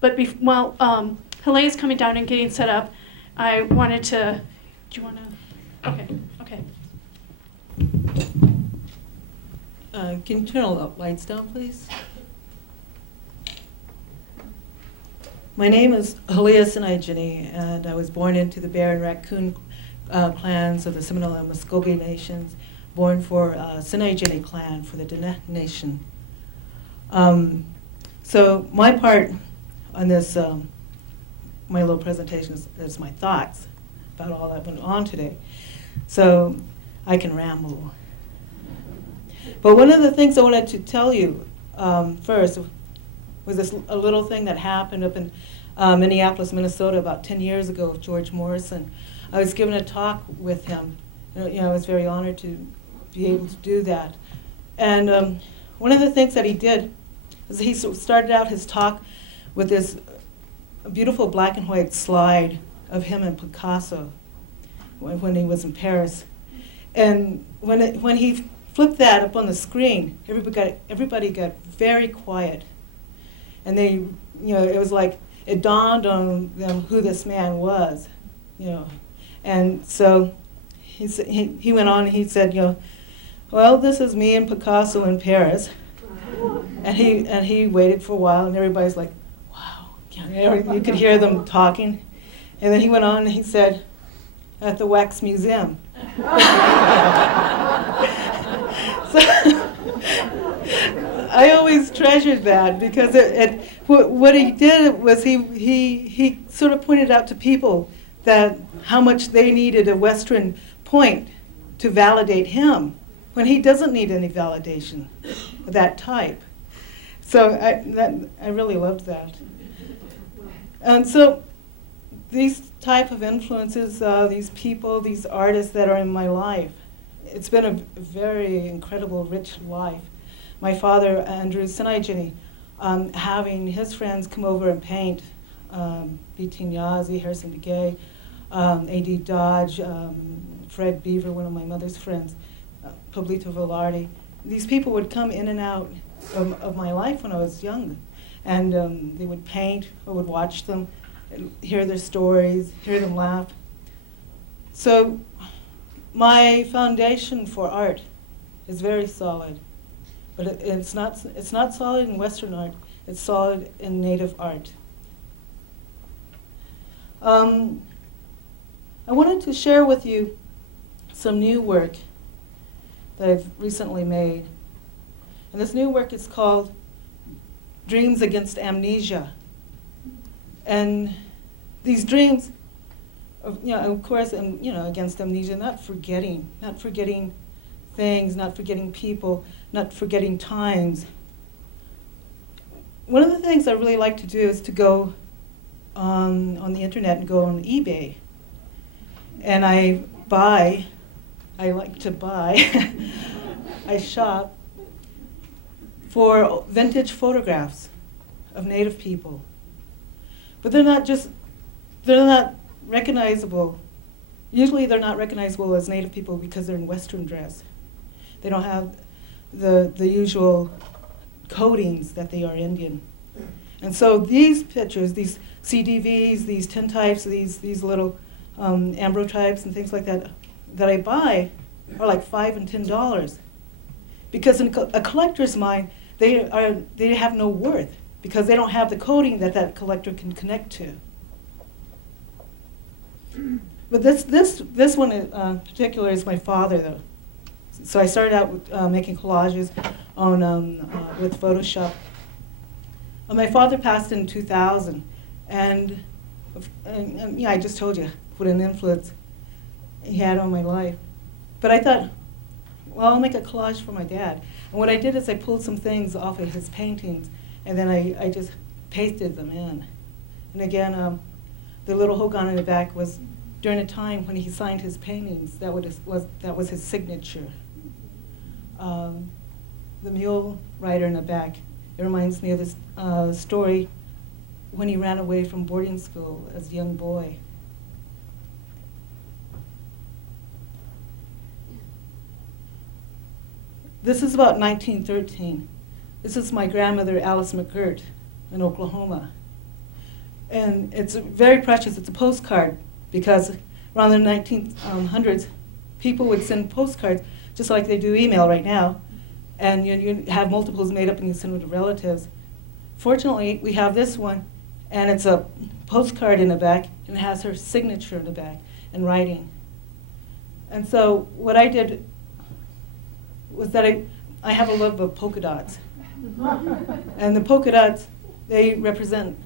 But while Hulleah is coming down and getting set up, I wanted to, do you want to, okay. Can you turn all the lights down, please? My name is Hulleah Tsinhnahjinnie, and I was born into the bear and raccoon clans of the Seminole and Muskogee nations, born for Tsinhnahjinnie clan for the Tsinhnah Nation. So my part on this, my little presentation is my thoughts about all that went on today. So I can ramble. But one of the things I wanted to tell you first was a little thing that happened up in Minneapolis, Minnesota about 10 years ago with George Morrison. I was given a talk with him. I was very honored to be able to do that. And one of the things that he did is he started out his talk with this beautiful black and white slide of him and Picasso when he was in Paris. And when he flipped that up on the screen, everybody got very quiet. And they, it was like it dawned on them who this man was, And so he went on and he said, well, this is me and Picasso in Paris. And he waited for a while, and everybody's like, wow. You could hear them talking. And then he went on and he said, at the Wax Museum. So I always treasured that because what he did was he sort of pointed out to people that how much they needed a Western point to validate him when he doesn't need any validation of that type. So I really loved that. And so these type of influences, these people, these artists that are in my life, it's been a very incredible, rich life. My father, Andrew Tsinhnahjinnie, having his friends come over and paint, B.T. Nyazi, Harrison DeGay, A.D. Dodge, Fred Beaver, one of my mother's friends, Pablito Velarde. These people would come in and out of my life when I was young. And they would paint, I would watch them, hear their stories, hear them laugh. So my foundation for art is very solid, but it's not solid in Western art. It's solid in Native art. I wanted to share with you some new work that I've recently made, and this new work is called Dreams Against Amnesia. And these dreams, of course, against amnesia, not forgetting things, not forgetting people, not forgetting times. One of the things I really like to do is to go on the internet and go on eBay. And I like to buy, I shop for vintage photographs of Native people. But they're not recognizable. Usually they're not recognizable as Native people because they're in Western dress. They don't have the usual codings that they are Indian. And so these pictures, these CDVs, these tintypes, these little ambrotypes and things like that I buy are like $5 and $10. Because in a collector's mind, they have no worth because they don't have the coding that collector can connect to. But this one in particular is my father, though. So I started out with, making collages with Photoshop. My father passed in 2000, and I just told you what an influence he had on my life. But I thought, well, I'll make a collage for my dad. And what I did is I pulled some things off of his paintings, and then I just pasted them in. And again, the little hogan in the back was during a time when he signed his paintings. That was his signature. The mule rider in the back, it reminds me of this story when he ran away from boarding school as a young boy. This is about 1913. This is my grandmother, Alice McGirt, in Oklahoma. And it's very precious. It's a postcard because around the 1900s, people would send postcards just like they do email right now. And you have multiples made up and you send them to relatives. Fortunately, we have this one, and it's a postcard in the back, and it has her signature in the back and writing. And so what I did was that I have a love of polka dots. And the polka dots, they represent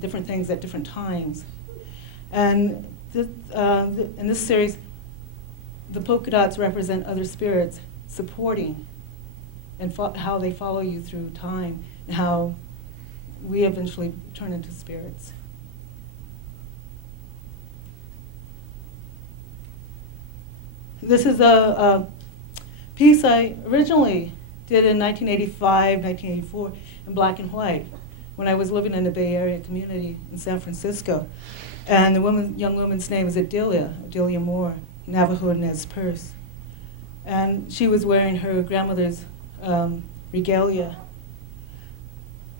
different things at different times. And in this series, the polka dots represent other spirits supporting and how they follow you through time and how we eventually turn into spirits. This is a piece I originally did in 1985, 1984 in black and white when I was living in the Bay Area community in San Francisco. And the young woman's name is Adelia Moore, Navajo Nez Perce. And she was wearing her grandmother's regalia.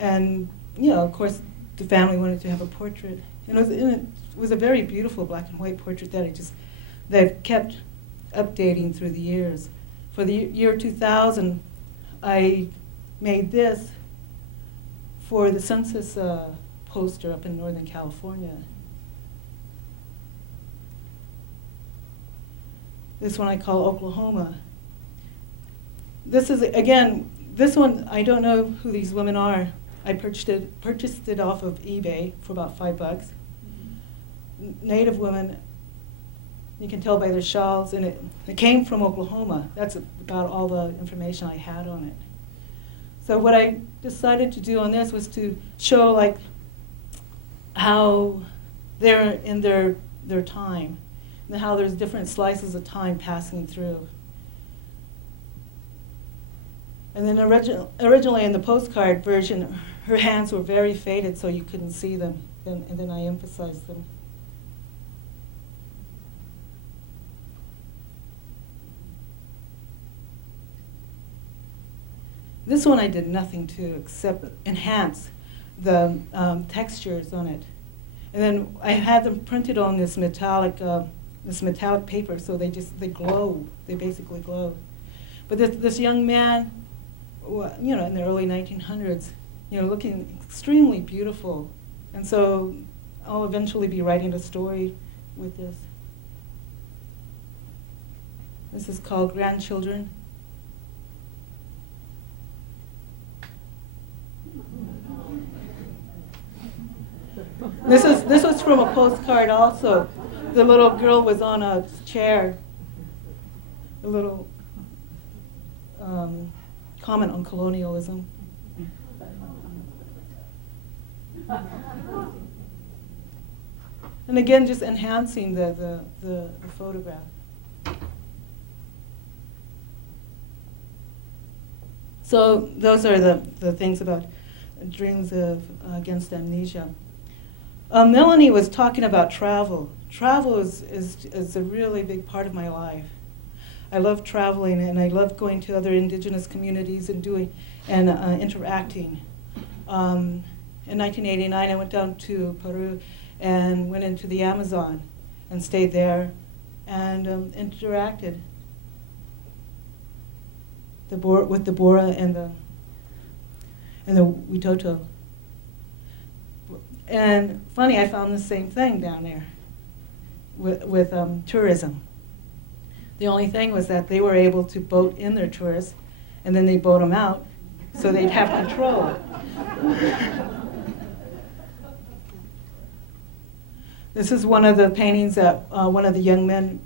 And, of course, the family wanted to have a portrait. And it was a very beautiful black and white portrait that I've kept updating through the years. For the year 2000, I made this for the census poster up in Northern California. This one I call Oklahoma. This is, again, this one, I don't know who these women are. I purchased it off of eBay for about $5. Native women, you can tell by their shawls, and it came from Oklahoma. That's about all the information I had on it. So what I decided to do on this was to show like how they're in their time, and how there's different slices of time passing through. And then originally in the postcard version, her hands were very faded so you couldn't see them, and then I emphasized them. This one I did nothing to except enhance the textures on it. And then I had them printed on this metallic paper, so they glow. They basically glow. But this young man, in the early 1900s, looking extremely beautiful. And so I'll eventually be writing a story with this. This is called Grandchildren. This was from a postcard also. The little girl was on a chair. A little comment on colonialism. And again, just enhancing the photograph. So those are the things about dreams against amnesia. Melanie was talking about travel. Travel is a really big part of my life. I love traveling, and I love going to other indigenous communities and interacting. In 1989, I went down to Peru and went into the Amazon and stayed there and interacted with the Bora and the Witoto. And funny, I found the same thing down there with tourism. The only thing was that they were able to boat in their tourists, and then they boat them out, so they'd have control. This is one of the paintings that one of the young men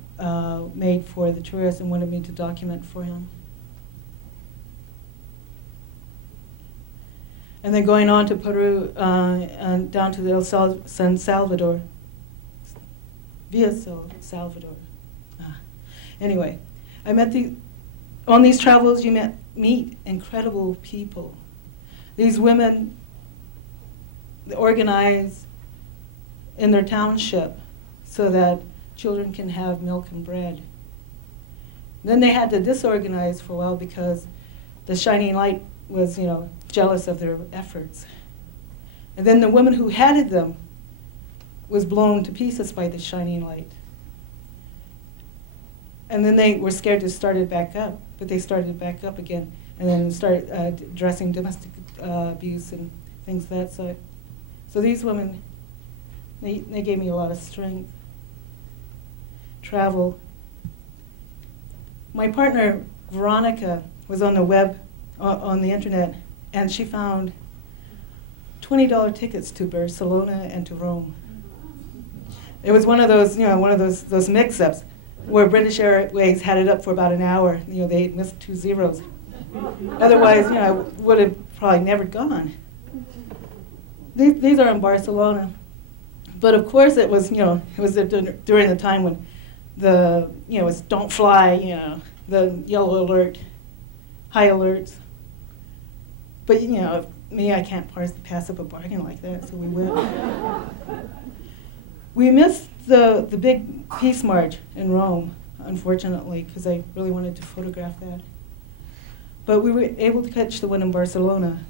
made for the tourists and wanted me to document for him. And then going on to Peru and down to San Salvador, via Salvador. Anyway, I met on these travels you meet incredible people. These women organize in their township so that children can have milk and bread. Then they had to disorganize for a while because the Shining Light was, jealous of their efforts. And then the woman who headed them was blown to pieces by the shining light. And then they were scared to start it back up, but they started it back up again, and then started addressing domestic abuse and things of that sort. So these women, they gave me a lot of strength. Travel. My partner, Veronica, was on the web, on the internet, and she found $20 tickets to Barcelona and to Rome. It was one of those, those mix-ups where British Airways had it up for about an hour. They missed 2 zeros. Otherwise, I would have probably never gone. These are in Barcelona, but of course it was, it was during the time when the, it's don't fly, the yellow alert, high alerts. But me, I can't pass up a bargain like that, so we went. We missed the big peace march in Rome, unfortunately, because I really wanted to photograph that. But we were able to catch the one in Barcelona.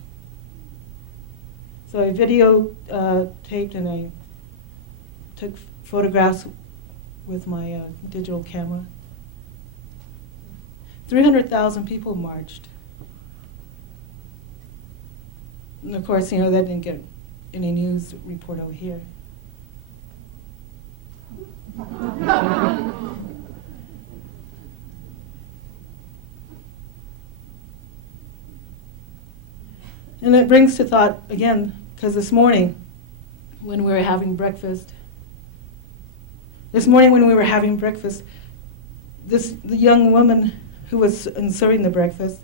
So I videotaped and I took photographs with my digital camera. 300,000 people marched. And of course, that didn't get any news report over here. And it brings to thought, again, because this morning when we were having breakfast, the young woman who was serving the breakfast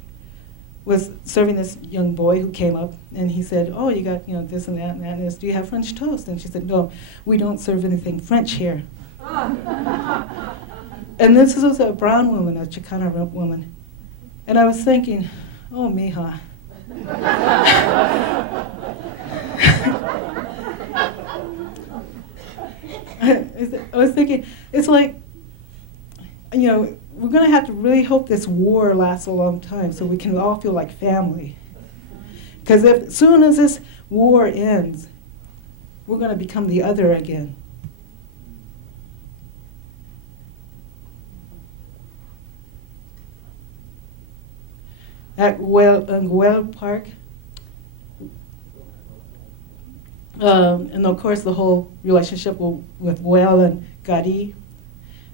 was serving this young boy who came up, and he said, "Oh, you got this and that and that and this. Do you have French toast?" And she said, "No, we don't serve anything French here." And this was a brown woman, a Chicana woman, and I was thinking, "Oh, mija." I was thinking, it's like, we're going to have to really hope this war lasts a long time so we can all feel like family. Because as soon as this war ends, we're going to become the other again. At Güell Park, and of course the whole relationship with Güell and Gadi,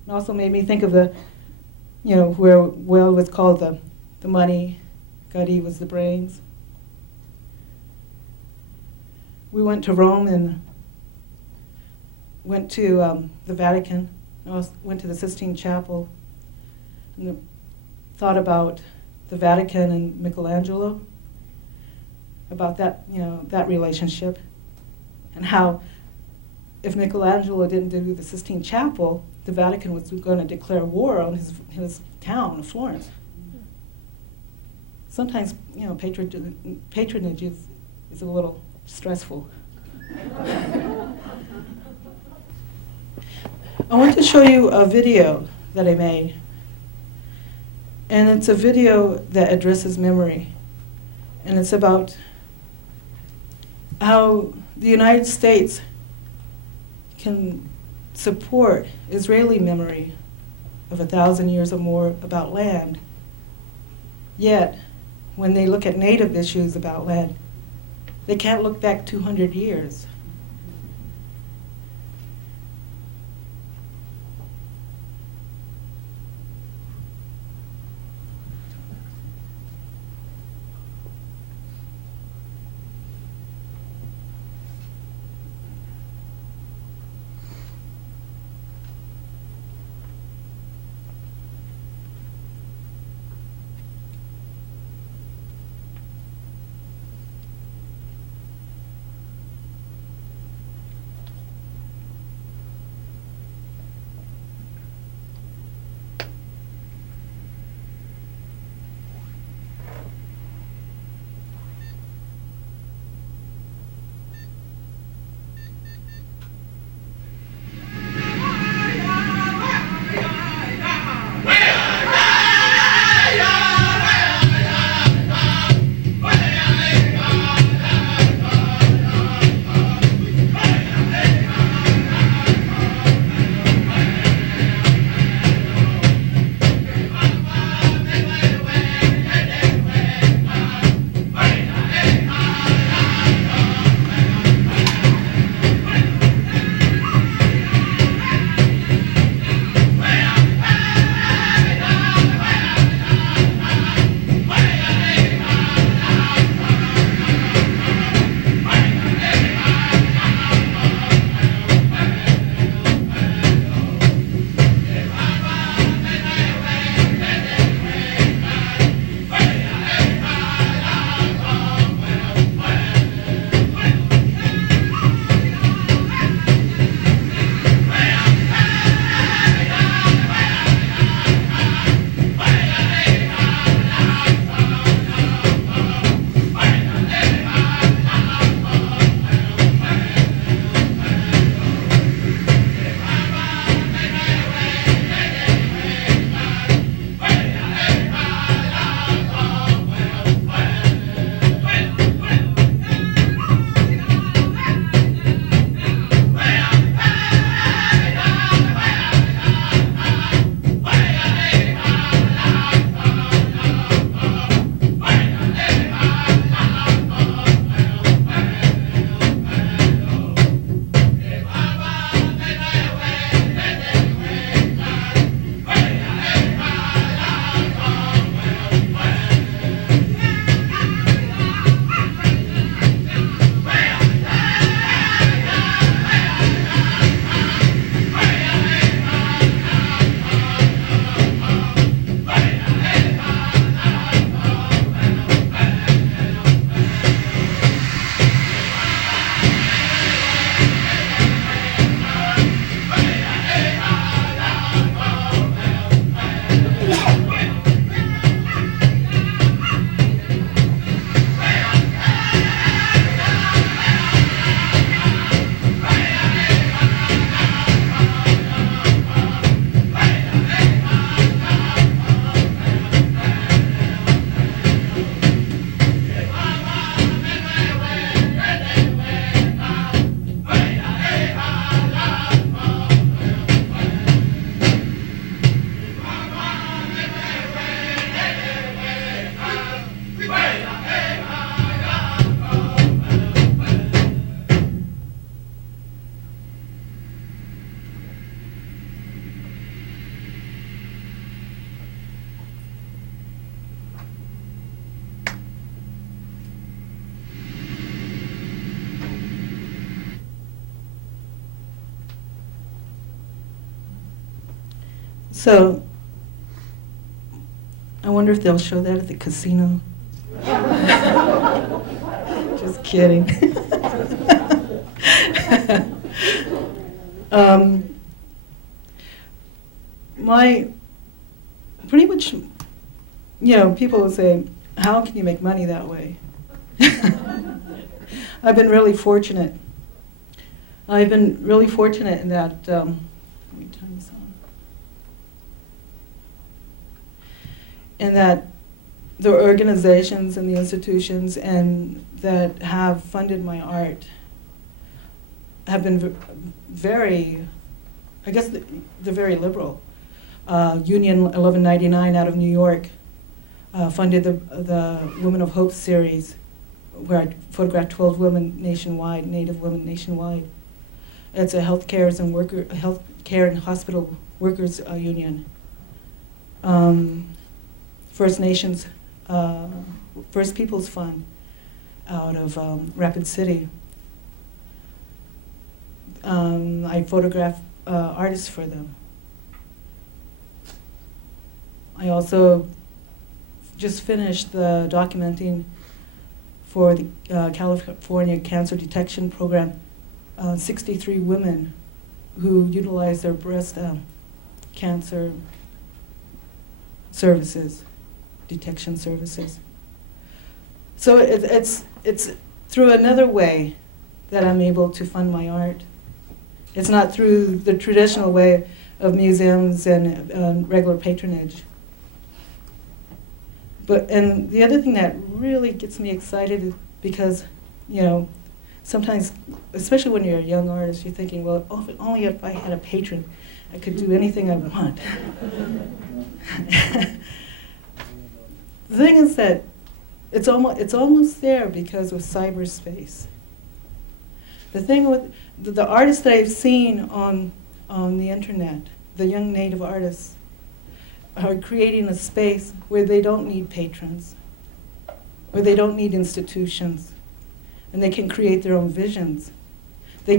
and also made me think of the, where Güell was called the money, Gadi was the brains. We went to Rome and went to the Vatican, went to the Sistine Chapel, and thought about the Vatican and Michelangelo, about that, that relationship, and how if Michelangelo didn't do the Sistine Chapel, the Vatican was going to declare war on his town, Florence. Sometimes, patronage is a little stressful. I want to show you a video that I made. And it's a video that addresses memory. And it's about how the United States can support Israeli memory of 1,000 years or more about land. Yet, when they look at Native issues about land, they can't look back 200 years. So I wonder if they'll show that at the casino. Just kidding. My, pretty much, people will say, how can you make money that way? I've been really fortunate. I've been really fortunate in that, let me turn this on. In that the organizations and the institutions and that have funded my art have been very, I guess they're very liberal. Union 1199 out of New York funded the Women of Hope series, where I photographed 12 women nationwide, Native women nationwide. It's a healthcare and hospital workers union. First Nations, First Peoples Fund out of Rapid City. I photograph artists for them. I also just finished the documenting for the California Cancer Detection Program, 63 women who utilize their breast cancer services, detection services. So it's through another way that I'm able to fund my art. It's not through the traditional way of museums and regular patronage. And the other thing that really gets me excited is because, sometimes, especially when you're a young artist, you're thinking, well, only if I had a patron, I could do anything I want. The thing is that it's almost there because of cyberspace. The thing with the artists that I've seen on the internet, the young Native artists, are creating a space where they don't need patrons, where they don't need institutions, and they can create their own visions. They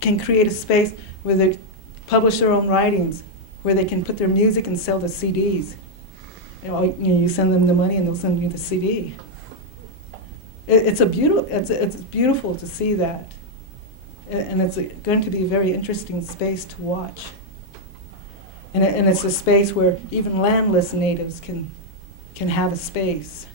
can create a space where they publish their own writings, where they can put their music and sell the CDs. You send them the money and they'll send you the CD. It's beautiful to see that, and it's going to be a very interesting space to watch. And it's a space where even landless natives can have a space.